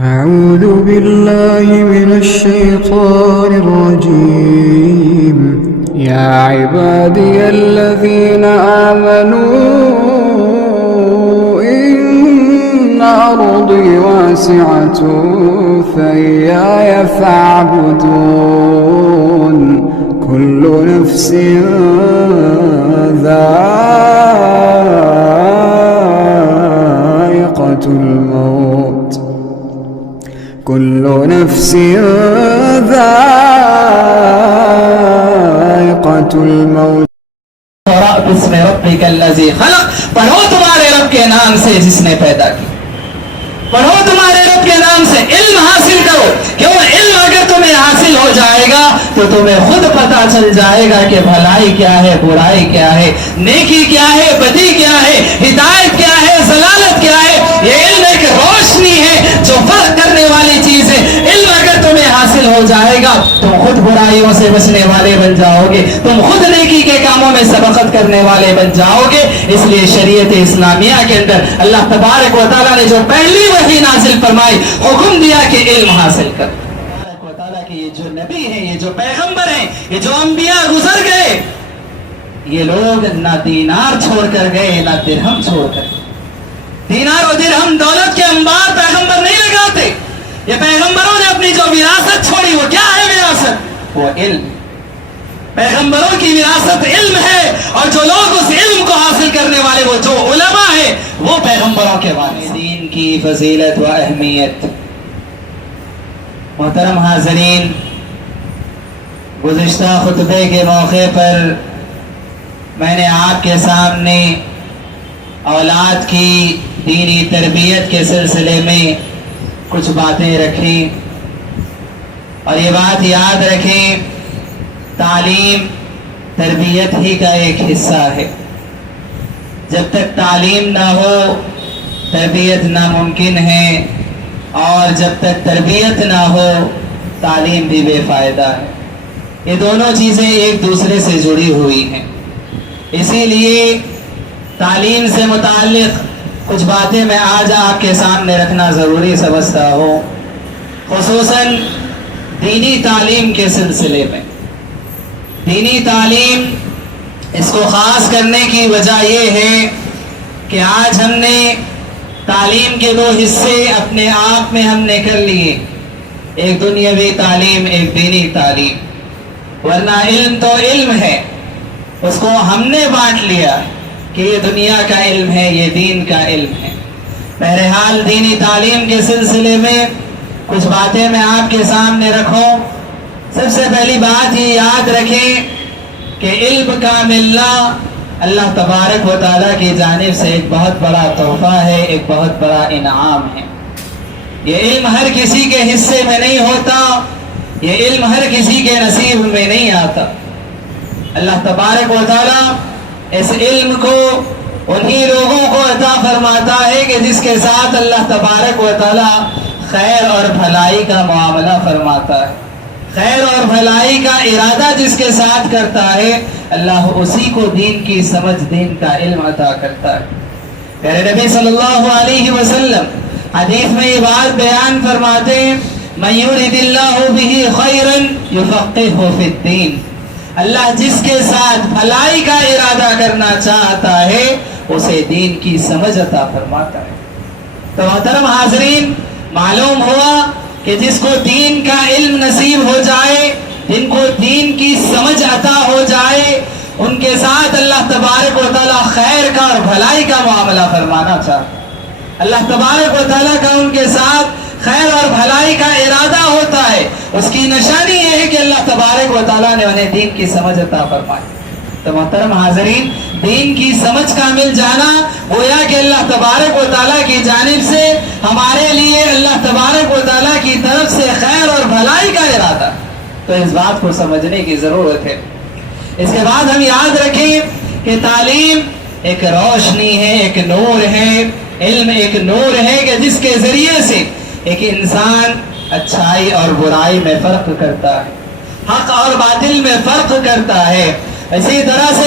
أعوذ بالله من الشيطان الرجيم يا عبادي الذين آمنوا إن أرضي واسعة فإياي فاعبدون كل نفس ذائقة الموت كل نفس ذائقة الموت بسم ربک الذی خلق. پڑھو تمہارے رب کے نام سے جس نے پیدا کی. پڑھو تمہارے رب کے نام سے. علم حاصل کرو. کیوں؟ علم اگر تمہیں حاصل ہو جائے گا تو تمہیں خود پتا چل جائے گا کہ بھلائی کیا ہے، برائی کیا ہے، نیکی کیا ہے، بدی کیا ہے، ہدایت کیا ہے، ضلالت کیا ہے. یہ علم ایک روشنی ہے جو فرق کرنے والی چیز ہے. علم اگر تمہیں حاصل ہو جائے گا تم خود برائیوں سے بچنے والے بن جاؤ گے، تم خود نیکی کے کاموں میں سبقت کرنے والے بن جاؤ گے. اس لیے شریعت اسلامیہ کے اندر اللہ تبارک و تعالیٰ نے جو پہلی وحی نازل فرمائی، حکم دیا کہ علم حاصل کر. تبارک و تعالیٰ کے یہ جو نبی ہیں، یہ جو پیغمبر ہیں، یہ جو انبیاء گزر گئے، یہ لوگ نہ دینار چھوڑ کر گئے نہ درہم چھوڑ کر گئے. دینار و درہم دولت کے انبار پیغمبر نہیں لگاتے. یہ پیغمبروں نے اپنی جو وراثت چھوڑی، وہ کیا ہے وراثت؟ وہ علم. پیغمبروں کی وراثت علم ہے، اور جو لوگ اس علم کو حاصل کرنے والے، وہ جو علماء ہیں، وہ پیغمبروں کے وارث. دین کی فضیلت و اہمیت. محترم حاضرین، گزشتہ خطبے کے موقع پر میں نے آپ کے سامنے اولاد کی دینی تربیت کے سلسلے میں کچھ باتیں رکھیں، اور یہ بات یاد رکھیں، تعلیم تربیت ہی کا ایک حصہ ہے. جب تک تعلیم نہ ہو تربیت ناممکن ہے، اور جب تک تربیت نہ ہو تعلیم بھی بے فائدہ ہے. یہ دونوں چیزیں ایک دوسرے سے جڑی ہوئی ہیں. اسی لیے تعلیم سے متعلق کچھ باتیں میں آج آپ کے سامنے رکھنا ضروری سمجھتا ہوں، خصوصاً دینی تعلیم کے سلسلے میں. دینی تعلیم، اس کو خاص کرنے کی وجہ یہ ہے کہ آج ہم نے تعلیم کے دو حصے اپنے آپ میں ہم نے کر لیے، ایک دنیاوی تعلیم، ایک دینی تعلیم. ورنہ علم تو علم ہے، اس کو ہم نے بانٹ لیا کہ یہ دنیا کا علم ہے، یہ دین کا علم ہے. بہرحال دینی تعلیم کے سلسلے میں کچھ باتیں میں آپ کے سامنے رکھوں. سب سے پہلی بات یہ یاد رکھیں کہ علم کا ملنا اللہ تبارک و تعالیٰ کی جانب سے ایک بہت بڑا تحفہ ہے، ایک بہت بڑا انعام ہے. یہ علم ہر کسی کے حصے میں نہیں ہوتا، یہ علم ہر کسی کے نصیب میں نہیں آتا. اللہ تبارک و تعالیٰ اس علم کو انہی لوگوں کو عطا فرماتا ہے کہ جس کے ساتھ اللہ تبارک و تعالیٰ خیر اور بھلائی کا معاملہ فرماتا ہے. خیر اور بھلائی کا ارادہ جس کے ساتھ کرتا ہے، اللہ اسی کو دین کی سمجھ، دین کا علم عطا کرتا ہے. پیارے نبی صلی اللہ علیہ وسلم حدیث میں یہ بات بیان فرماتے ہیں، مَن یُرِدِ اللَّهُ بِهِ خَيْرًا یُفَقِّهُ فِی الدِّینِ. اللہ جس کے ساتھ بھلائی کا ارادہ کرنا چاہتا ہے اسے دین کی سمجھ عطا فرماتا ہے. تو محترم حاضرین، معلوم ہوا کہ جس کو دین کا علم نصیب ہو جائے، جن کو دین کی سمجھ عطا ہو جائے، ان کے ساتھ اللہ تبارک و تعالیٰ خیر کا اور بھلائی کا معاملہ فرمانا چاہتا ہے. اللہ تبارک و تعالیٰ کا ان کے ساتھ خیر اور بھلائی کا ارادہ ہوتا ہے. اس کی نشانی یہ ہے کہ اللہ تبارک و تعالیٰ نے انہیں دین کی سمجھ عطا فرمائی. تو محترم حاضرین، دین کی سمجھ کا مل جانا گویا کہ اللہ تبارک و تعالیٰ کی جانب سے ہمارے لیے اللہ تبارک و تعالیٰ کی طرف سے خیر اور بھلائی کا ارادہ. تو اس بات کو سمجھنے کی ضرورت ہے. اس کے بعد ہم یاد رکھیں کہ تعلیم ایک روشنی ہے، ایک نور ہے. علم ایک نور ہے کہ جس کے ذریعے سے ایک انسان اچھائی اور برائی میں فرق کرتا ہے، حق اور باطل میں فرق کرتا ہے. اسی طرح سے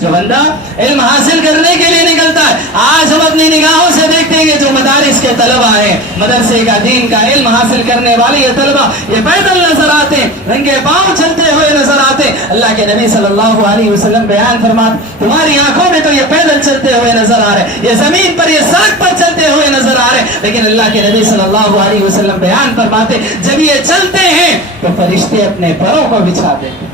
جو بندہ علم حاصل کرنے کے لیے نکلتا ہے. آج ہم اپنی نگاہوں سے دیکھتے ہیں کہ جو مدارس کے طلبہ ہیں, مدرسے کا دین کا علم حاصل کرنے والے یہ طلبہ, یہ پیدل نظر آتے ہیں, رنگے پاؤں چلتے ہوئے نظر آتے ہیں. اللہ کے نبی صلی اللہ علیہ وسلم بیان فرماتے تمہاری آنکھوں میں تو یہ پیدل چلتے ہوئے نظر آ رہے, یہ زمین پر یہ سڑک پر چلتے ہوئے نظر آ رہے, لیکن اللہ کے نبی صلی اللہ علیہ وسلم بیان فرماتے جب یہ چلتے ہیں تو فرشتے اپنے پروں کو بچھا دیتے.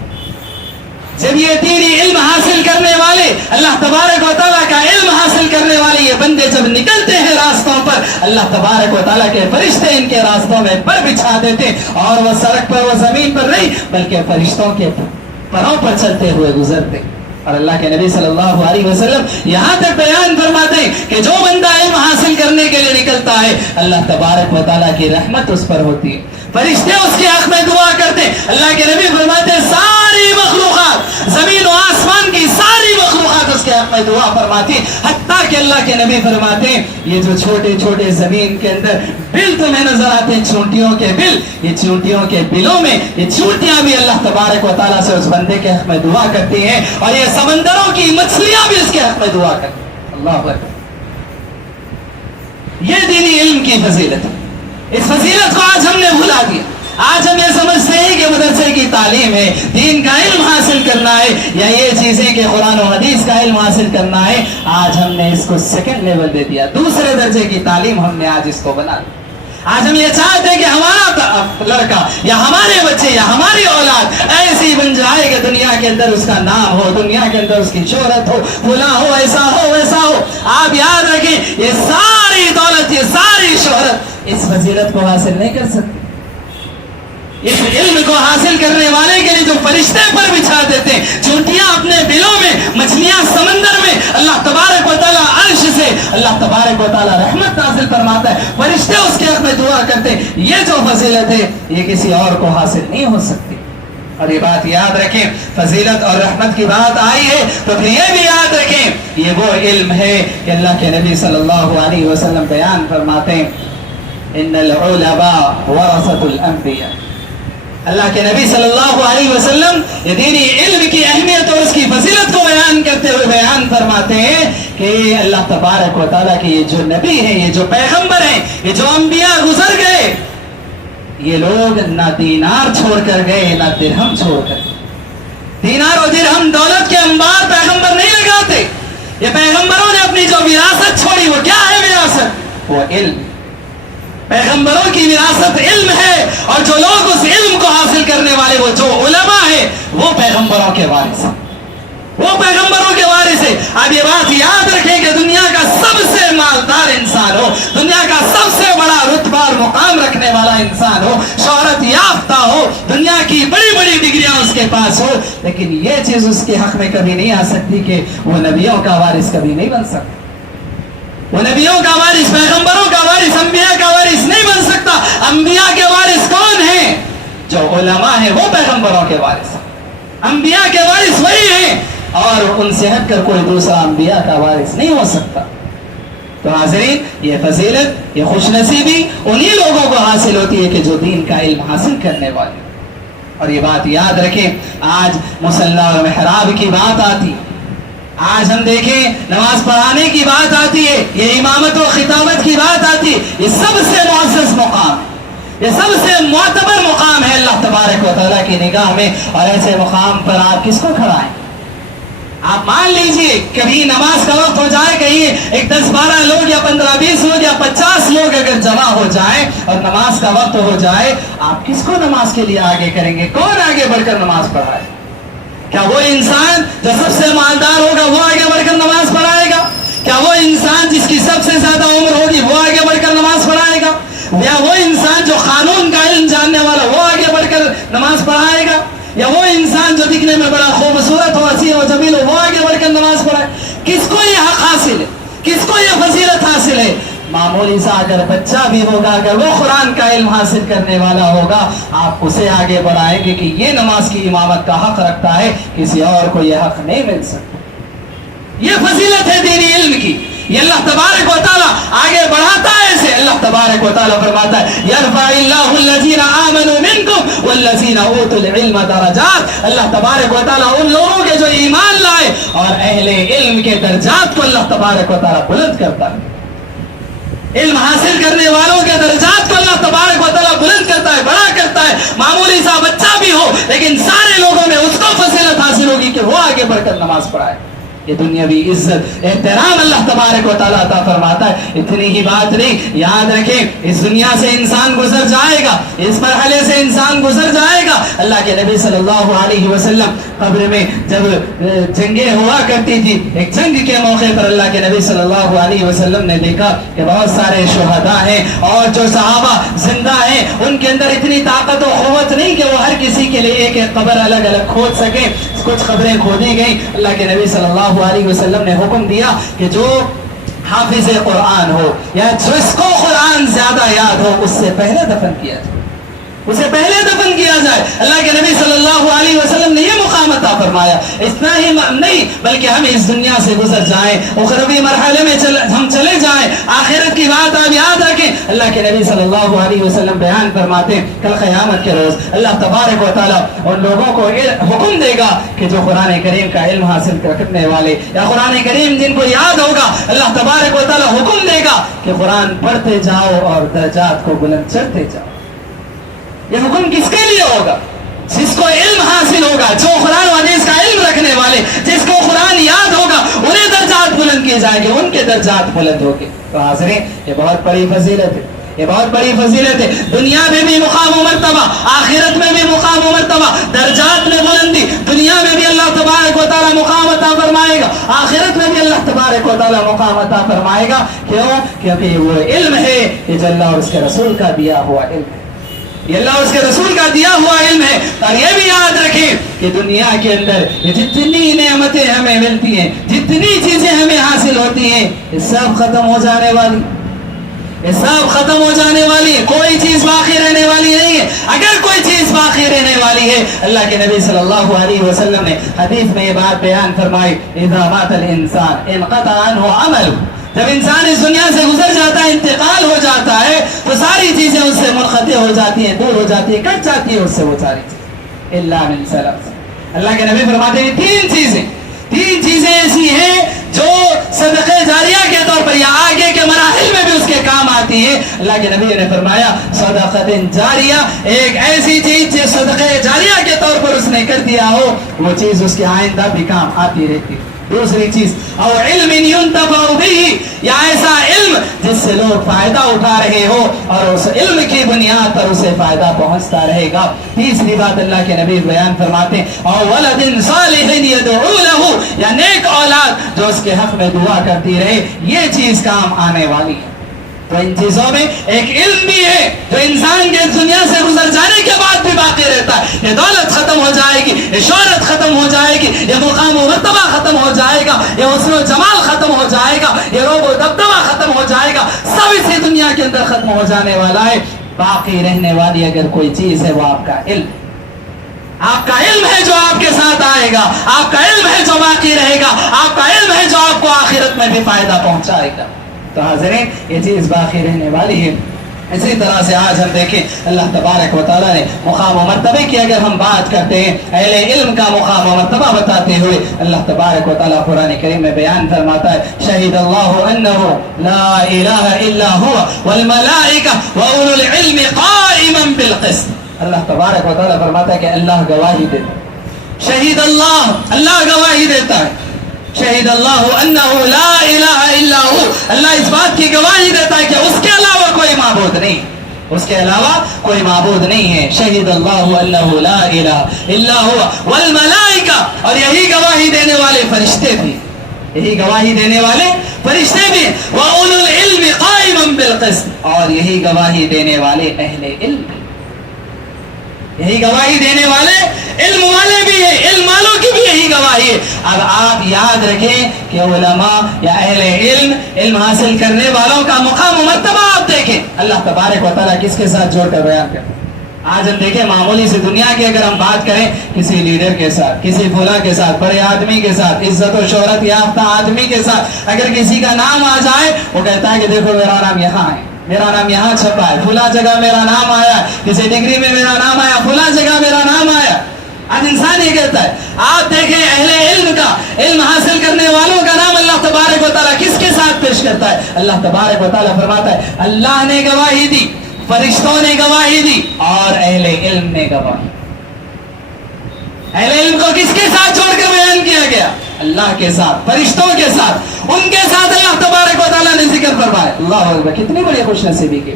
جب یہ دینی علم حاصل کرنے والے, اللہ تبارک و تعالیٰ کا علم حاصل کرنے والے یہ بندے جب نکلتے ہیں راستوں پر, اللہ تبارک و تعالیٰ کے فرشتے ان کے راستوں میں پر بچھا دیتے, اور وہ سڑک پر, وہ زمین پر نہیں بلکہ فرشتوں کے پروں پر چلتے ہوئے گزرتے. اور اللہ کے نبی صلی اللہ علیہ وسلم یہاں تک بیان فرماتے ہیں کہ جو بندہ علم حاصل کرنے کے لیے نکلتا ہے اللہ تبارک و تعالیٰ کی رحمت اس پر ہوتی ہے, فرشتے اس کے حق میں دعا کرتے ہیں. اللہ کے نبی فرماتے ہیں ساری مخلوقات, زمین و آسمان کی ساری مخلوقات اس کے حق میں دعا فرماتی ہیں, حتیٰ کہ اللہ کے نبی فرماتے ہیں یہ جو چھوٹے چھوٹے زمین کے اندر بل تمہیں نظر آتے ہیں, چونٹیوں کے بل, یہ چونٹیوں کے بلوں میں یہ چونٹیاں بھی اللہ تبارک و تعالیٰ سے اس بندے کے حق میں دعا کرتی ہیں, اور یہ سمندروں کی مچھلیاں بھی اس کے حق میں دعا کرتی ہیں. اللہ اکبر. یہ دینی علم کی فضیلت ہے. اس فضیلت کو آج ہم نے بھلا دیا. آج ہم یہ سمجھتے ہیں کہ مدرسے کی تعلیم ہے, دین کا علم حاصل کرنا ہے, یا یہ چیزیں کہ قرآن و حدیث کا علم حاصل کرنا ہے. آج ہم نے اس کو سیکنڈ لیول دے دیا, دوسرے درجے کی تعلیم ہم نے آج اس کو بنا دیا. آج ہم یہ چاہتے ہیں کہ ہمارا لڑکا یا ہمارے بچے یا ہماری اولاد ایسی بن جائے کہ دنیا کے اندر اس کا نام ہو, دنیا کے اندر اس کی شہرت ہو, فلاں ہو, ایسا ہو ویسا ہو. آپ یاد رکھیں یہ ساری دولت, یہ ساری شہرت اس فضیلت کو حاصل نہیں کر سکتے. اس علم کو حاصل کرنے والے کے لیے جو فرشتے پر بچھا دیتے ہیں, چونٹیاں اپنے دلوں میں, مچھلیاں سمندر میں, اللہ تبارک و تعالیٰ عرش سے اللہ تبارک و تعالیٰ رحمت نازل فرماتا ہے, فرشتے اس کے حق میں دعا کرتے ہیں. یہ جو فضیلت ہے یہ کسی اور کو حاصل نہیں ہو سکتی. اور یہ بات یاد رکھیں, فضیلت اور رحمت کی بات آئی ہے تو پھر یہ بھی یاد رکھیں یہ وہ علم ہے کہ اللہ کے نبی صلی اللہ علیہ وسلم بیان فرماتے ہیں ان العلماء ورثۃ الانبیاء. اللہ کے نبی صلی اللہ علیہ وسلم یہ دینی علم کی اہمیت اور اس کی فضیلت کو بیان کرتے ہوئے بیان فرماتے ہیں کہ اللہ تبارک و تعالیٰ کے یہ جو نبی ہیں, یہ جو پیغمبر ہیں, یہ جو انبیاء گزر گئے, یہ لوگ نہ دینار چھوڑ کر گئے نہ درہم چھوڑ کر گئے. دینار و درہم دولت کے انبار پیغمبر نہیں لگاتے. یہ پیغمبروں نے اپنی جو وراثت چھوڑی وہ کیا ہے وراثت؟ وہ علم. پیغمبروں کی وراثت علم ہے, اور جو لوگ اس علم کو حاصل کرنے والے وہ جو علماء ہیں وہ پیغمبروں کے وارث ہیں, وہ پیغمبروں کے وارث ہیں. اب یہ بات یاد رکھیں کہ دنیا کا سب سے مالدار انسان ہو, دنیا کا سب سے بڑا رتبہ اور مقام رکھنے والا انسان ہو, شہرت یافتہ ہو, دنیا کی بڑی بڑی ڈگریاں اس کے پاس ہو, لیکن یہ چیز اس کے حق میں کبھی نہیں آ سکتی کہ وہ نبیوں کا وارث کبھی نہیں بن سکتا. وہ نبیوں کا وارث, پیغمبروں کا وارث, انبیاء کا وارث نہیں بن سکتا. انبیاء کے وارث کون ہیں؟ جو علماء ہیں وہ پیغمبروں کے وارث ہیں. انبیاء کے وارث وہی ہیں, اور ان سے ہٹ کر کوئی دوسرا انبیاء کا وارث نہیں ہو سکتا. تو حاضرین, یہ فضیلت, یہ خوش نصیبی انہی لوگوں کو حاصل ہوتی ہے کہ جو دین کا علم حاصل کرنے والے. اور یہ بات یاد رکھیں, آج مصلی اور محراب کی بات آتی, آج ہم دیکھیں نماز پڑھانے کی بات آتی ہے, یہ امامت و خطابت کی بات آتی ہے, یہ سب سے معزز مقام ہے, یہ سب سے معتبر مقام ہے اللہ تبارک و تعالیٰ کی نگاہ میں. اور ایسے مقام پر آپ کس کو کھڑائیں؟ آپ مان لیجئے کبھی نماز کا وقت ہو جائے, کہیں ایک 10-12 لوگ یا 15-20 لوگ یا 50 لوگ اگر جمع ہو جائیں اور نماز کا وقت ہو جائے, آپ کس کو نماز کے لیے آگے کریں گے؟ کون آگے بڑھ کر نماز پڑھائے؟ کیا وہ انسان جو سب سے مالدار ہوگا وہ آگے بڑھ کر نماز پڑھائے گا؟ کیا وہ انسان جس کی سب سے زیادہ عمر ہوگی وہ آگے بڑھ کر نماز پڑھائے گا؟ یا وہ انسان جو قانون کا علم جاننے والا وہ آگے بڑھ کر نماز پڑھائے گا؟ یا وہ انسان جو دکھنے میں بڑا خوبصورت ہو, حسین ہو, جمیل ہو, وہ آگے بڑھ کر نماز پڑھائے؟ کس کو یہ حق حاصل ہے؟ کس کو یہ فضیلت حاصل ہے؟ معمولی سا اگر بچہ بھی ہوگا, اگر وہ قرآن کا علم حاصل کرنے والا ہوگا, آپ اسے آگے بڑھائیں گے کہ یہ نماز کی امامت کا حق رکھتا ہے, کسی اور کو یہ حق نہیں مل سکتا. یہ فضیلت ہے دینی علم کی. یہ اللہ تبارک و تعالیٰ آگے بڑھاتا ہے اسے. اللہ تبارک و تعالیٰ فرماتا ہے یرفع اللہ الذین آمنوا منکم والذین اوتوا العلم درجات. اللہ تبارک و تعالیٰ ان لوگوں کے جو ایمان لائے اور اہل علم کے درجات کو اللہ تبارک و تعالیٰ بلند کرتا ہے. علم حاصل کرنے والوں کے درجات کو اللہ تبارک و تعالیٰ بلند کرتا ہے, بڑا کرتا ہے. معمولی سا بچہ بھی ہو لیکن سارے لوگوں میں اس کو فضیلت حاصل ہوگی کہ وہ آگے بڑھ کر نماز پڑھائے. یہ دنیاوی عزت احترام اللہ تبارک و تعالیٰ عطا فرماتا ہے. اتنی ہی بات نہیں, یاد رکھیں اس دنیا سے انسان گزر جائے گا, اس مرحلے سے انسان گزر جائے گا. اللہ کے نبی صلی اللہ علیہ وسلم قبر میں جب جنگیں ہوا کرتی تھی, ایک جنگ کے موقع پر اللہ کے نبی صلی اللہ علیہ وسلم نے دیکھا کہ بہت سارے شہداء ہیں اور جو صحابہ زندہ ہیں ان کے اندر اتنی طاقت و قوت نہیں کہ وہ ہر کسی کے لیے ایک ایک قبر الگ الگ کھود سکیں. کچھ قبریں کھودی گئیں. اللہ کے نبی صلی اللہ علیہ وسلم نے حکم دیا کہ جو حافظ قرآن ہو یا جس کو قرآن زیادہ یاد ہو اس سے پہلے دفن کیا جائے, اسے پہلے دفن کیا جائے. اللہ کے نبی صلی اللہ علیہ وسلم نے یہ مقام عطا فرمایا. اتنا ہی نہیں بلکہ ہم اس دنیا سے گزر جائیں, اخروی مرحلے میں ہم چلے جائیں, آخرت کی بات آپ یاد رکھیں. اللہ کے نبی صلی اللہ علیہ وسلم بیان فرماتے ہیں کل قیامت کے روز اللہ تبارک و تعالیٰ ان لوگوں کو حکم دے گا کہ جو قرآن کریم کا علم حاصل کرنے والے یا قرآن کریم جن کو یاد ہوگا, اللہ تبارک و تعالیٰ حکم دے گا کہ قرآن پڑھتے جاؤ اور درجات کو بلند چڑھتے جاؤ. یہ حکم کس کے لیے ہوگا؟ جس کو علم حاصل ہوگا, جو قرآن و حدیث کا علم رکھنے والے, جس کو قرآن یاد ہوگا انہیں درجات بلند کیے جائیں گے, ان کے درجات بلند ہوگے. تو حاضرین یہ بہت بڑی فضیلت ہے, یہ بہت بڑی فضیلت ہے. دنیا میں بھی مقام و مرتبہ, آخرت میں بھی مقام و مرتبہ, درجات میں بلندی. دنیا میں بھی اللہ تبارک و تعالیٰ مقام عطا فرمائے گا, آخرت میں بھی اللہ تبارک و تعالیٰ مقام عطا فرمائے گا. کیوں؟ کیونکہ وہ علم ہے کہ جو اللہ اور اس کے رسول کا دیا ہوا علم ہے, یہ اللہ اس کے رسول کا دیا ہوا علم ہے. اور یہ بھی یاد رکھیں کہ دنیا کے اندر جتنی نعمتیں ہمیں ملتی ہیں, جتنی چیزیں ہمیں حاصل ہوتی ہیں, یہ سب ختم ہو جانے والی, یہ سب ختم ہو جانے والی ہے. کوئی چیز باقی رہنے والی نہیں ہے. اگر کوئی چیز باقی رہنے والی ہے, اللہ کے نبی صلی اللہ علیہ وسلم نے حدیث میں یہ بات بیان فرمائی, اذا مات الانسان انقطع عنہ عمل. جب انسان اس دنیا سے گزر جاتا ہے, انتقال ہو جاتا ہے, تو ساری چیزیں اس سے منقطع ہو جاتی ہیں, دور ہو جاتی ہیں, کٹ جاتی ہے اس سے وہ ساری چیزیں, الا من سلف. اللہ کے نبی فرماتے ہیں تین چیزیں ایسی ہیں جو صدقے جاریہ کے طور پر یا آگے کے مراحل میں بھی اس کے کام آتی ہے. اللہ کے نبی نے فرمایا صدقۃ جاریہ, ایک ایسی چیز جو صدقے جاریہ کے طور پر اس نے کر دیا ہو, وہ چیز اس کے آئندہ بھی کام آتی رہتی ہے. دوسری چیز او علم ينتفع به, یا ایسا علم جس سے لوگ فائدہ اٹھا رہے ہو اور اس علم کی بنیاد پر اسے فائدہ پہنچتا رہے گا. تیسری بات اللہ کے نبی بیان فرماتے ہیں او ولد صالح يدعو له, یا نیک اولاد جو اس کے حق میں دعا کرتی رہے, یہ چیز کام آنے والی ہے. تو ان چیزوں میں ایک علم بھی ہے جو انسان کے دنیا سے گزر جانے کے بعد بھی باقی رہتا ہے. یہ دولت ختم ہو جائے گی, یہ شہرت ختم ہو جائے گی, یہ مقام و مرتبہ ختم ہو جائے گا, یہ حسن و جمال ختم ہو جائے گا, یہ روب و دبدبہ ختم ہو جائے گا, سب اسی دنیا کے اندر ختم ہو جانے والا ہے. باقی رہنے والی اگر کوئی چیز ہے وہ آپ کا علم, آپ کا علم ہے جو آپ کے ساتھ آئے گا, آپ کا علم ہے جو باقی رہے گا, آپ کا علم ہے جو آپ کو آخرت میں بھی فائدہ پہنچائے گا. تو حاضرین یہ چیز باقی رہنے والی ہے. اسی طرح سے آج ہم دیکھیں اللہ تبارک و تعالیٰ نے مقام و مرتبے کی اگر ہم بات کرتے ہیں, اہل علم کا مقام و مرتبہ بتاتے ہوئے اللہ تبارک و تعالیٰ قرآن کریم میں بیان فرماتا ہے شہید اللہ انہ لا الہ الا هو والملائکہ واولو العلم قائما بالقسط. اللہ تبارک و تعالیٰ فرماتا ہے کہ اللہ گواہی دیتا ہے, شہید اللہ, اللہ گواہی دیتا ہے, شہید اللہ انہ لا الہ الا ہو, اللہ اس بات کی گواہی دیتا ہے کہ اس کے علاوہ کوئی معبود نہیں, اس کے علاوہ کوئی معبود نہیں ہے. شہید اللہ انہ لا الہ الا ہو والملائکہ, اور یہی گواہی دینے والے فرشتے بھی, یہی گواہی دینے والے فرشتے بھی, وَأُولُو الْعِلْمِ قَائِمًا بِالْقِسْطِ, اور یہی گواہی دینے والے اہل علم, یہی گواہی دینے والے علم والے بھی ہیں, علم والوں کی بھی یہی گواہی ہے. اب آپ یاد رکھیں کہ علماء یا اہل علم, علم حاصل کرنے والوں کا مقام و مرتبہ آپ دیکھیں اللہ تبارک و تعالیٰ کس کے ساتھ جوڑ کر بیان کرتے ہیں. آج ہم دیکھیں معمولی سی دنیا کی اگر ہم بات کریں کسی لیڈر کے ساتھ, کسی فلاں کے ساتھ, بڑے آدمی کے ساتھ, عزت و شہرت یافتہ آدمی کے ساتھ اگر کسی کا نام آ جائے, وہ کہتا ہے کہ دیکھو میرا نام یہاں ہے, میرا نام یہاں چھپا ہے, فلاں جگہ میرا نام آیا, کسی ڈگری میں میرا نام آیا, فلاں جگہ میرا نام آیا. آج انسان یہ کہتا ہے. آپ دیکھیں اہل علم کا, علم حاصل کرنے والوں کا نام اللہ تبارک و تعالیٰ کس کے ساتھ پیش کرتا ہے؟ اللہ تبارک و تعالیٰ فرماتا ہے اللہ نے گواہی دی, فرشتوں نے گواہی دی اور اہل علم نے گواہی. اہل علم کو کس کے ساتھ چھوڑ کر بیان کیا گیا؟ اللہ کے ساتھ, فرشتوں کے ساتھ, ان کے ساتھ اللہ تبارک و تعالیٰ نے ذکر فرمایا. اللہ اکبر, کتنی بڑی خوش نصیبی کی,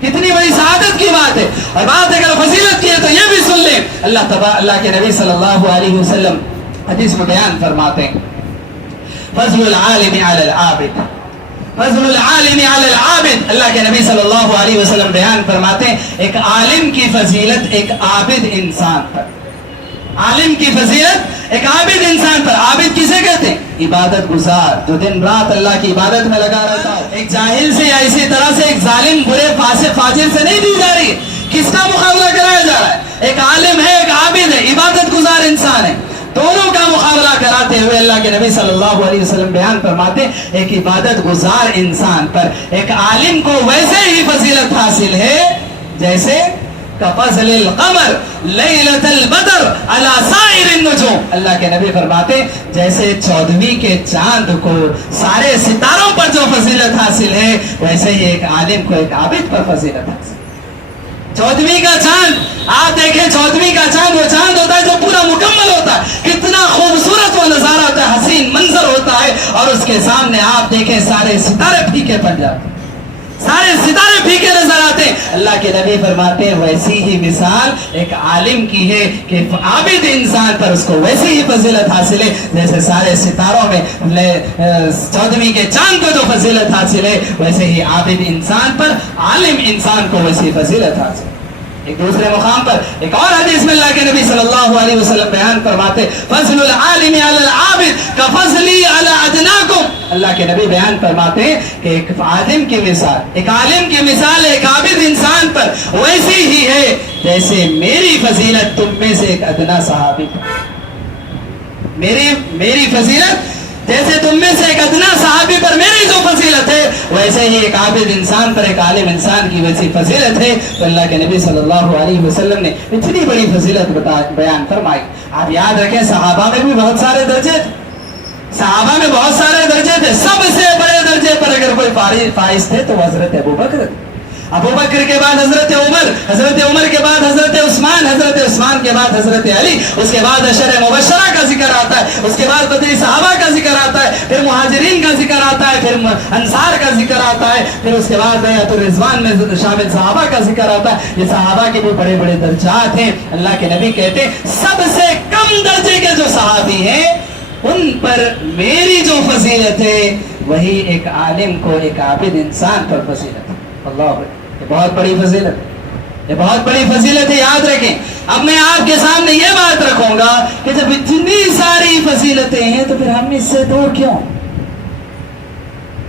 کتنی بڑی سعادت کی بات ہے. اور بات اگر فضیلت کی ہے تو یہ بھی سن لیں, اللہ کے نبی صلی اللہ علیہ وسلم حدیث میں بیان فرماتے ہیں فضل العالم علی العابد, فضل العالم علی العابد. اللہ کے نبی صلی اللہ علیہ وسلم بیان فرماتے ہیں ایک عالم کی فضیلت ایک عابد انسان پر, عالم کی فضیلت ایک عابد انسان پر. عابد کسے کہتے ہیں؟ عبادت گزار, جو دن رات اللہ کی عبادت میں لگا رہتا ہے. ایک جاہل سے یا اسی طرح سے ایک ظالم برے فاسق فاجر سے نہیں دی جا رہی ہے. کس کا مقابلہ کرایا جا رہا ہے؟ ایک عالم ہے, ایک عابد ہے, عبادت گزار انسان ہے. دونوں کا مقابلہ کراتے ہوئے اللہ کے نبی صلی اللہ علیہ وسلم بیان فرماتے ایک عبادت گزار انسان پر ایک عالم کو ویسے ہی فضیلت حاصل ہے جیسے کفضل القمر لیلۃ البدر علی سائر النجوم. اللہ کے نبی فرماتے جیسے 14ویں کے چاند کو سارے ستاروں پر جو فضیلت حاصل ہے ویسے ہی ایک عالم کو ایک عابد پر فضیلت حاصل. 14ویں کا چاند, آپ دیکھیں 14ویں کا چاند وہ چاند ہوتا ہے جو پورا مکمل ہوتا ہے, کتنا خوبصورت وہ نظارہ ہوتا ہے, حسین منظر ہوتا ہے, اور اس کے سامنے آپ دیکھیں سارے ستارے پھیکے پڑ جاتے ہیں, سارے ستارے پھیکے نظر آتے ہیں. اللہ کے نبی فرماتے ہیں ویسی ہی مثال ایک عالم کی ہے کہ عابد انسان پر اس کو ویسی ہی فضیلت حاصل ہے جیسے سارے ستاروں میں 14ویں کے چاند کو جو فضیلت حاصل ہے ویسے ہی عابد انسان پر عالم انسان کو ویسی فضیلت حاصل. ایک دوسرے مقام پر ایک اور حدیث میں اللہ کے نبی صلی اللہ علیہ وسلم بیان فرماتے فضل العالم علی العابد کفضلی علی ادناکم. اللہ کے نبی بیان فرماتے ہیں کہ ایک عالم کی مثال, ایک عالم کی مثال ایک عابد انسان پر ویسی ہی ہے جیسے میری فضیلت تم میں سے ایک ادنا صحابی پر. میری فضیلت جیسے تم میں سے ایک ادنا صحابی پر میری جو فضیلت ہے ویسے ہی ایک عابد انسان پر ایک عالم انسان کی ویسی فضیلت ہے. تو اللہ کے نبی صلی اللہ علیہ وسلم نے اتنی بڑی فضیلت بیان فرمائی. آپ یاد رکھیں صحابہ میں بھی بہت سارے درجے تھے, صحابہ میں بہت سارے درجے تھے. سب سے بڑے درجے پر اگر کوئی فائز تھے تو حضرت ابوبکر, ابوبکر کے بعد حضرت عمر, حضرت عمر کے بعد حضرت عثمان, حضرت عثمان کے بعد حضرت علی, اس کے بعد عشر مبشرہ کا ذکر آتا ہے, اس کے بعد بدری صحابہ کا ذکر آتا ہے, پھر مہاجرین کا ذکر آتا ہے, پھر انصار کا ذکر آتا ہے, پھر اس کے بعد بیعت الرضوان میں شامل صحابہ کا ذکر آتا ہے. یہ صحابہ کے بھی بڑے بڑے درجات ہیں. اللہ کے نبی کہتے ہیں سب سے کم درجے کے جو صحابی ہیں ان پر میری جو فضیلت ہے وہی ایک عالم کو ایک عابد انسان پر فضیلت ہے. اللہ, یہ بہت بڑی فضیلت ہے, یہ بہت بڑی فضیلت ہے. یاد رکھیں. اب میں آپ کے سامنے یہ بات رکھوں گا کہ جب اتنی ساری فضیلتیں ہیں تو پھر ہم اس سے دور کیوں,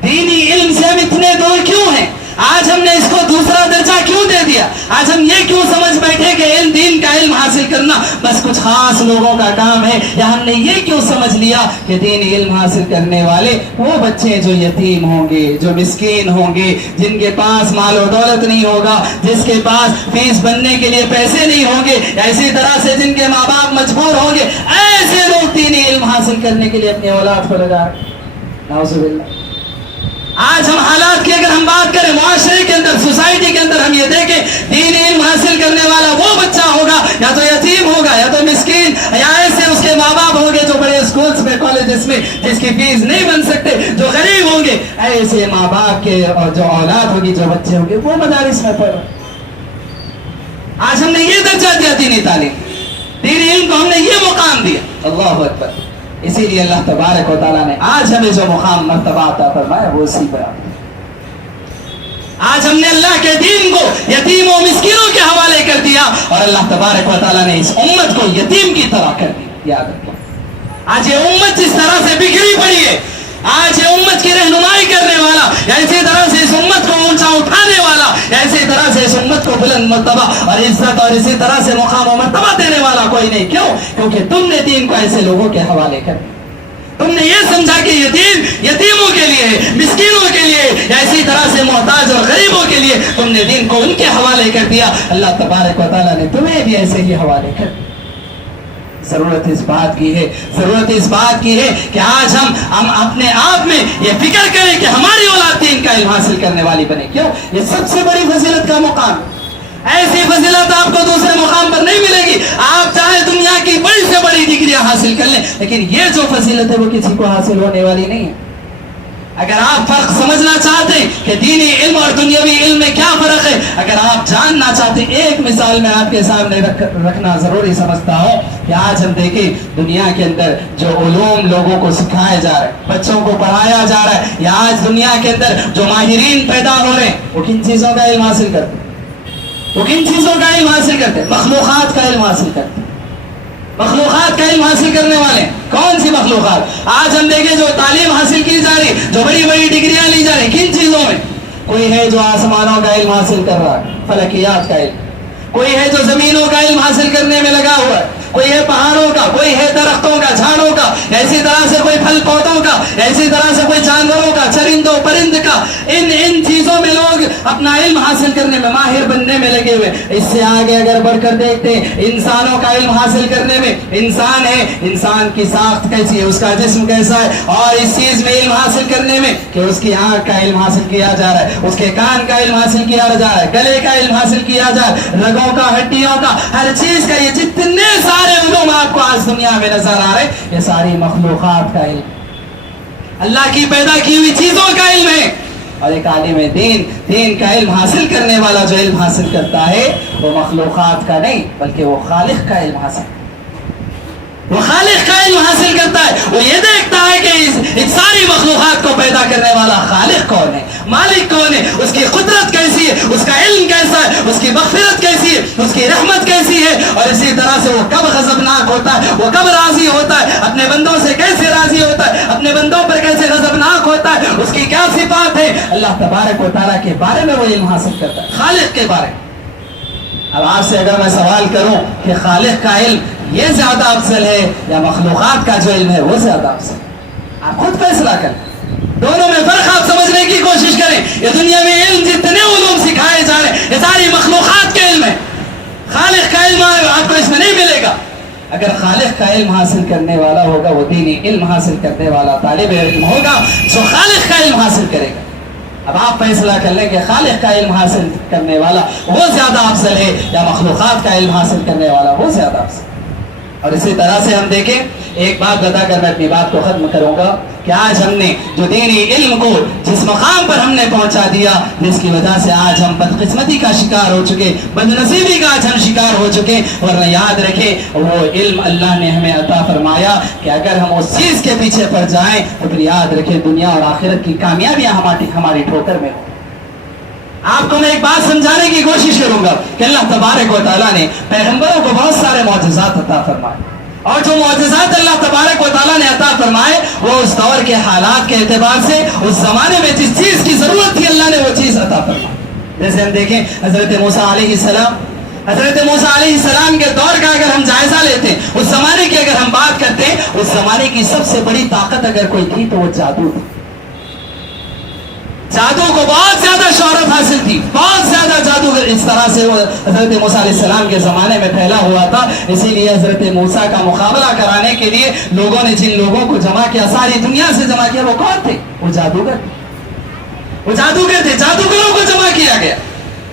دینی علم سے ہم اتنے دور کیوں ہیں؟ آج ہم نے اس کو دوسرا درجہ کیوں دے دیا؟ آج ہم یہ کیوں سمجھ بیٹھے کہ علم, دین کا علم حاصل کرنا بس کچھ خاص لوگوں کا کام ہے؟ یا ہم نے یہ کیوں سمجھ لیا کہ دینی علم حاصل کرنے والے وہ بچے جو یتیم ہوں گے, جو مسکین ہوں گے, جن کے پاس مال و دولت نہیں ہوگا, جس کے پاس فیس بننے کے لیے پیسے نہیں ہوں گے, یا اسی طرح سے جن کے ماں باپ مجبور ہوں گے, ایسے لوگ دینی علم حاصل کرنے کے لیے اپنی اولاد کو لگا رہے ہیں. نعوذ باللہ. آج ہم حالات کی اگر ہم بات کریں معاشرے کے اندر, سوسائٹی کے اندر, ہم یہ دیکھیں دینی علم حاصل کرنے والا وہ بچہ ہوگا یا تو یتیم ہوگا یا تو مسکین, یا ایسے اس کے ماں باپ ہوں گے جو بڑے اسکولز میں, کالجز میں جس کی فیس نہیں بن سکتے, جو غریب ہوں گے. ایسے ماں باپ کے اور جو اولاد ہوگی, جو بچے ہوں گے وہ مدارس میں پڑھ رہے. آج ہم نے یہ درجہ دیا دینی تعلیم, دینی علم کو ہم نے یہ مقام دیا. اللہ اکبر. اسی لیے اللہ تبارک و تعالیٰ نے آج ہمیں جو مقام مرتبہ عطا فرمایا وہ اسی پر. آج ہم نے اللہ کے دین کو یتیم و مسکینوں کے حوالے کر دیا اور اللہ تبارک و تعالیٰ نے اس امت کو یتیم کی طرح کر دیا. یاد رکھیں, آج یہ امت جس طرح سے بکھری پڑی ہے, آج یہ امت کی رہنمائی کرنے والا، اسی طرح سے اس امت کو اونچا اٹھانے والا، اسی طرح سے اس امت کو بلند مرتبہ اور عزت اور اسی طرح سے مقام و مرتبہ دینے والا کوئی نہیں. کیوں؟ کیونکہ تم نے دین کو ایسے لوگوں کے حوالے کر دیا. تم نے یہ سمجھا کہ یہ دین یتیموں کے لیے، مسکینوں کے لیے، اسی طرح سے محتاج اور غریبوں کے لیے تم نے دین کو ان کے حوالے کر دیا. اللہ تبارک و تعالیٰ نے تمہیں بھی ایسے ہی حوالے کر دیا. ضرورت اس بات کی ہے، ضرورت اس بات کی ہے کہ آج ہم اپنے آپ میں یہ فکر کریں کہ ہماری اولاد دین کا علم حاصل کرنے والی بنے. کیوں؟ یہ سب سے بڑی فضیلت کا مقام. ایسی فضیلت آپ کو دوسرے مقام پر نہیں ملے گی. آپ چاہے دنیا کی بڑی سے بڑی ڈگریاں حاصل کر لیں، لیکن یہ جو فضیلت ہے وہ کسی کو حاصل ہونے والی نہیں ہے. اگر آپ فرق سمجھنا چاہتے ہیں کہ دینی علم اور دنیاوی علم میں کیا فرق ہے، اگر آپ جاننا چاہتے ہیں، ایک مثال میں آپ کے سامنے رکھنا ضروری سمجھتا ہوں کہ آج ہم دیکھیں دنیا کے اندر جو علوم لوگوں کو سکھائے جا رہے ہیں، بچوں کو پڑھایا جا رہا ہے، یا آج دنیا کے اندر جو ماہرین پیدا ہو رہے ہیں وہ کن چیزوں کا علم حاصل کرتے ہیں؟ وہ کن چیزوں کا علم حاصل کرتے ہیں؟ مخلوقات کا علم حاصل کرتے ہیں. مخلوقات کا علم حاصل کرنے والے کون سی مخلوقات؟ آج ہم دیکھیں جو تعلیم حاصل کی جا رہی، جو بڑی بڑی ڈگریاں لی جا رہی، کن چیزوں میں؟ کوئی ہے جو آسمانوں کا علم حاصل کر رہا ہے، فلکیات کا علم. کوئی ہے جو زمینوں کا علم حاصل کرنے میں لگا ہوا ہے. کوئی ہے پہاڑوں کا، کوئی ہے درختوں کا، جھاڑوں کا، اسی طرح سے کوئی پھل پودوں کا، اسی طرح سے کوئی جانوروں کا، چرندوں پرند کا. ان چیزوں میں لوگ اپنا علم حاصل کرنے میں، ماہر بننے میں لگے ہوئے. اس سے آگے اگر بڑھ کر دیکھتے ہیں انسانوں کا علم حاصل کرنے میں، انسان ہے، انسان کی ساخت کیسی ہے، اس کا جسم کیسا ہے، اور اس چیز میں علم حاصل کرنے میں کہ اس کی آنکھ کا علم حاصل کیا جا رہا ہے، اس کے کان کا علم حاصل کیا جا رہا ہے، گلے کا علم حاصل کیا جا رہا ہے، رگوں کا، ہڈیوں کا، ہر چیز کا. یہ جتنے سارے علوم آپ کو آج دنیا میں نظر آ رہے، یہ ساری مخلوقات کا علم، اللہ کی پیدا کی ہوئی چیزوں کا علم ہے. اور ایک عالم دین کا علم حاصل کرنے والا جو علم حاصل کرتا ہے وہ مخلوقات کا نہیں بلکہ وہ خالق کا علم حاصل، وہ خالق کا علم حاصل کرتا ہے. وہ یہ دیکھتا ہے کہ اس ساری مخلوقات کو پیدا کرنے والا خالق کون ہے، مالک کون ہے، اس کی قدرت کیسی ہے، اس کا علم کیسا ہے، اس کی مغفرت کیسی ہے، اس کی رحمت کیسی ہے، اور اسی طرح سے وہ کب غضبناک ہوتا ہے، وہ کب راضی ہوتا ہے، اپنے بندوں سے کیسے راضی ہوتا ہے، اپنے بندوں پر کیسے غضبناک ہوتا ہے، اس کی کیا صفات ہے. اللہ تبارک و تعالیٰ کے بارے میں وہ علم حاصل کرتا ہے، خالق کے بارے میں. اب آپ سے اگر میں سوال کروں کہ خالق کا علم یہ زیادہ افضل ہے یا مخلوقات کا جو علم ہے وہ زیادہ افضل ہے، آپ خود فیصلہ کریں. دونوں میں فرق آپ سمجھنے کی کوشش کریں. یہ دنیا میں علم جتنے علوم سکھائے جا رہے ہیں یہ ساری مخلوقات کے علم ہے، خالق کا علم آپ کو اس میں نہیں ملے گا. اگر خالق کا علم حاصل کرنے والا ہوگا وہ دینی علم حاصل کرنے والا طالب علم ہوگا جو خالق کا علم حاصل کرے گا. اب آپ فیصلہ کر لیں کہ خالق کا علم حاصل کرنے والا وہ زیادہ افضل ہے یا مخلوقات کا علم حاصل کرنے والا وہ زیادہ افضل. اور اسی طرح سے ہم دیکھیں، ایک بات بتا کر میں اپنی بات کو ختم کروں گا کہ آج ہم نے جو دینی علم کو جس مقام پر ہم نے پہنچا دیا، جس کی وجہ سے آج ہم بدقسمتی کا شکار ہو چکے، بدنصیبی کا آج ہم شکار ہو چکے. ورنہ یاد رکھیں وہ علم اللہ نے ہمیں عطا فرمایا کہ اگر ہم اس چیز کے پیچھے پڑ جائیں تو پھر یاد رکھیں دنیا اور آخرت کی کامیابیاں ہماری ٹھوکر میں ہوں. آپ کو میں ایک بات سمجھانے کی کوشش کروں گا کہ اللہ تبارک و تعالیٰ نے پیغمبروں کو بہت سارے معجزات عطا فرمائے، اور جو معجزات اللہ تبارک و تعالیٰ نے عطا فرمائے وہ اس دور کے حالات کے اعتبار سے اس زمانے میں جس چیز کی ضرورت تھی اللہ نے وہ چیز عطا فرمائی. جیسے ہم دیکھیں حضرت موسیٰ علیہ السلام کے دور کا اگر ہم جائزہ لیتے ہیں، اس زمانے کی اگر ہم بات کرتے ہیں، اس زمانے کی سب سے بڑی طاقت اگر کوئی تھی تو وہ جادو تھی. جادو کو بہت زیادہ شہرت حاصل تھی، بہت زیادہ جادو اس طرح سے حضرت موسیٰ علیہ السلام کے زمانے میں پھیلا ہوا تھا. اسی لیے حضرت موسیٰ کا مقابلہ کرانے کے لیے لوگوں نے جن لوگوں کو جمع کیا، ساری دنیا سے جمع کیا، وہ کون تھے؟ وہ جادوگر تھے، جادوگروں کو جمع کیا گیا.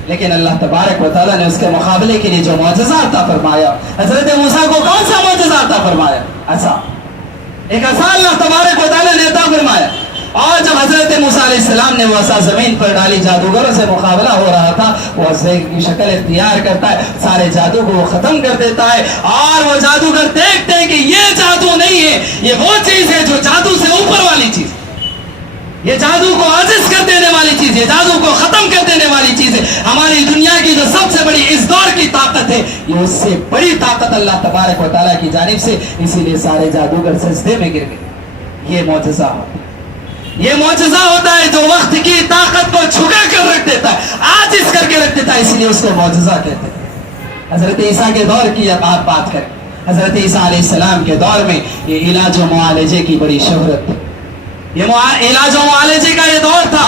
لیکن اللہ تبارک و تعالیٰ نے اس کے مقابلے کے لیے جو معجزہ عطا فرمایا، حضرت موسیٰ کو کون سا معجزہ عطا فرمایا؟ ایک عصا اللہ تبارک و تعالیٰ نے عطا فرمایا. اور جب حضرت موسیٰ علیہ السلام نے وہ عصا زمین پر ڈالی، جادوگروں سے مقابلہ ہو رہا تھا، وہ عصا کی شکل اختیار کرتا ہے، سارے جادو کو وہ ختم کر دیتا ہے. اور وہ جادوگر دیکھتے ہیں کہ یہ جادو نہیں ہے، یہ وہ چیز ہے جو جادو سے اوپر والی چیز، یہ جادو کو عاجز کر دینے والی چیز ہے، جادو کو ختم کر دینے والی چیز ہے. ہماری دنیا کی جو سب سے بڑی اس دور کی طاقت ہے، یہ اس سے بڑی طاقت اللہ تبارک و تعالیٰ کی جانب سے. اسی لیے سارے جادوگر سجدے میں گر گئے. یہ معجزہ ہوتا ہے. یہ معجزہ ہوتا ہے جو وقت کی طاقت کو چھکا کر رکھ دیتا ہے، عاجز کر کے رکھ دیتا ہے، اس لیے اس کو معجزہ کہتے ہیں۔ حضرت عیسیٰ کے دور کی اب آپ بات کریں، حضرت عیسیٰ علیہ السلام کے دور میں یہ علاج و معالجے کی بڑی شہرت تھی، یہ علاج و معالجے کا یہ دور تھا،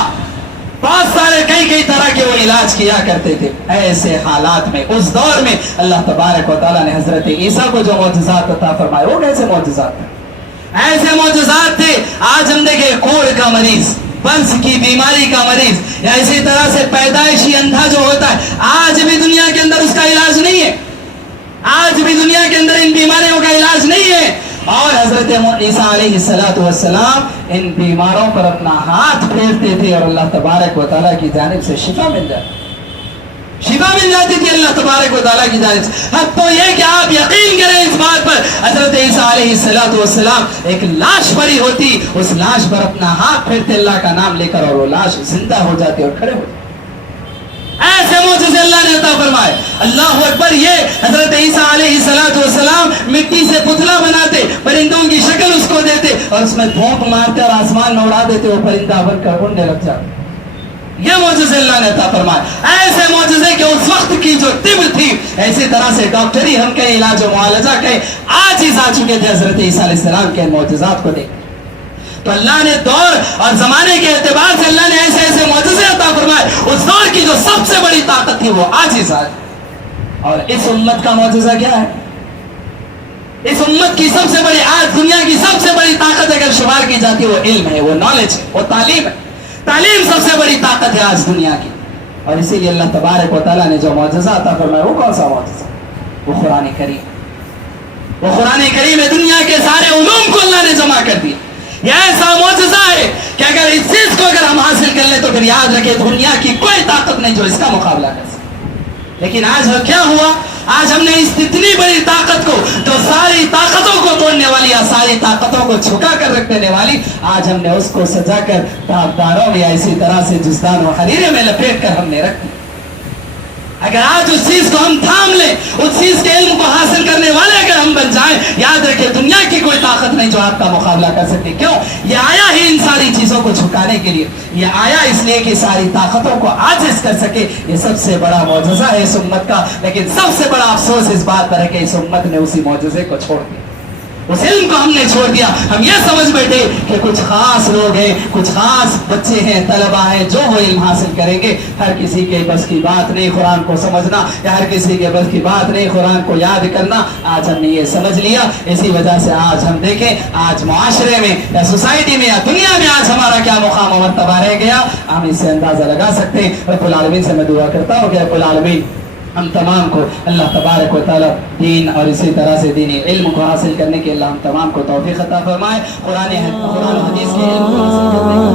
بہت سارے کئی طرح کے وہ علاج کیا کرتے تھے۔ ایسے حالات میں اس دور میں اللہ تبارک و تعالیٰ نے حضرت عیسیٰ کو جو معجزات عطا فرمائے وہ کیسے معجزات تھے؟ ایسے معجزات تھے، آج ہم دیکھیں کوڑ کا مریض، برس کی بیماری کا مریض، یا اسی طرح سے پیدائشی اندھا جو ہوتا ہے، آج بھی دنیا کے اندر اس کا علاج نہیں ہے، آج بھی دنیا کے اندر ان بیماریوں کا علاج نہیں ہے، اور حضرت عیسیٰ علیہ السلام ان بیماروں پر اپنا ہاتھ پھیرتے تھے اور اللہ تبارک و تعالیٰ کی جانب سے شفا مل جاتی تھی اللہ تبارک و تعالیٰ کی جانب سے۔ حد تو یہ کہ آپ یقین کریں اس بات پر، حضرت عیسیٰ علیہ السلام ایک لاش پڑی ہوتی، اس لاش پر اپنا ہاتھ پھیرتے اللہ کا نام لے کر اور وہ لاش زندہ ہو جاتی اور کھڑے ہو جاتے۔ ایسے معجزے اللہ نے عطا فرمائے، اللہ اکبر۔ یہ حضرت عیسیٰ علیہ السلام مٹی سے پتلا بناتے، پرندوں کی شکل اس کو دیتے اور اس میں پھونک مارتے اور آسمان میں اڑا دیتے، وہ پرندہ بن کر اڑنے لگ جاتے۔ یہ معجزے اللہ نے عطا فرمائے، ایسے معجزے کہ اس وقت کی جو طب تھی، اسی طرح سے ڈاکٹری ہم کہیں، علاج و معالجہ کہیں، عاجز آ چکے تھے حضرت عیسیٰ علیہ السلام کے معجزات کو دیکھ۔ تو اللہ نے دور اور زمانے کے اعتبار سے اللہ نے ایسے معجزے عطا فرمائے۔ اس دور کی جو سب سے بڑی طاقت تھی وہ عاجز آج، اور اس امت کا معجزہ کیا ہے؟ اس امت کی سب سے بڑی، آج دنیا کی سب سے بڑی طاقت اگر شمار کی جاتی ہے وہ علم ہے، وہ نالج ہے، وہ تعلیم ہے۔ تعلیم سب سے بڑی طاقت ہے آج دنیا کی، اور اسی لیے اللہ تبارک و تعالیٰ نے جو معجزہ عطا فرمایا وہ کون سا معجزہ؟ وہ قرآن کریم۔ وہ قرآن کریم ہے، دنیا کے سارے علوم کو اللہ نے جمع کر دیا۔ یہ ایسا معجزہ ہے کہ اگر اس چیز کو اگر ہم حاصل کر لیں تو پھر یاد رکھیں دنیا کی کوئی طاقت نہیں جو اس کا مقابلہ کر سکے۔ لیکن آج کیا ہوا؟ آج ہم نے اس اتنی بڑی طاقت کو جو ساری طاقتوں کو توڑنے والی یا ساری طاقتوں کو چھکا کر رکھ دینے والی، آج ہم نے اس کو سجا کر تابداروں میں یا اسی طرح سے جزدان و حریرے میں لپیٹ کر ہم نے رکھ دیا۔ اگر آج اس چیز کو ہم تھام لیں، اس چیز کے علم کو حاصل کرنے والے اگر ہم بن جائیں، یاد رکھیں دنیا کی کوئی طاقت نہیں جو آپ کا مقابلہ کر سکتی۔ کیوں؟ یہ آیا ہی ان ساری چیزوں کو چھکانے کے لیے، یہ آیا اس لیے کہ ساری طاقتوں کو عاجز کر سکے۔ یہ سب سے بڑا معجزہ ہے اس امت کا، لیکن سب سے بڑا افسوس اس بات پر ہے کہ اس امت نے اسی معجزے کو چھوڑ دیا، اس علم کو ہم نے چھوڑ دیا۔ ہم یہ سمجھ بیٹھے کہ کچھ خاص لوگ ہیں، کچھ خاص بچے ہیں، طلبہ ہیں جو وہ علم حاصل کریں گے۔ ہر کسی کے بس کی بات نہیں قرآن کو سمجھنا، یا ہر کسی کے بس کی بات نہیں قرآن کو یاد کرنا۔ آج ہم نے یہ سمجھ لیا، اسی وجہ سے آج ہم دیکھیں آج معاشرے میں یا سوسائٹی میں یا دنیا میں آج ہمارا کیا مقام و مرتبہ رہ گیا، ہم اس سے اندازہ لگا سکتے ہیں۔ رب العالمین سے میں دعا کرتا ہوں کہ رب العالمین ہم تمام کو اللہ تبارک و تعالی دین اور اسی طرح سے دینی علم کو حاصل کرنے کے اللہ ہم تمام کو توفیق عطا فرمائے۔ قرآن و حدیث کے علم کو حاصل کرنے کا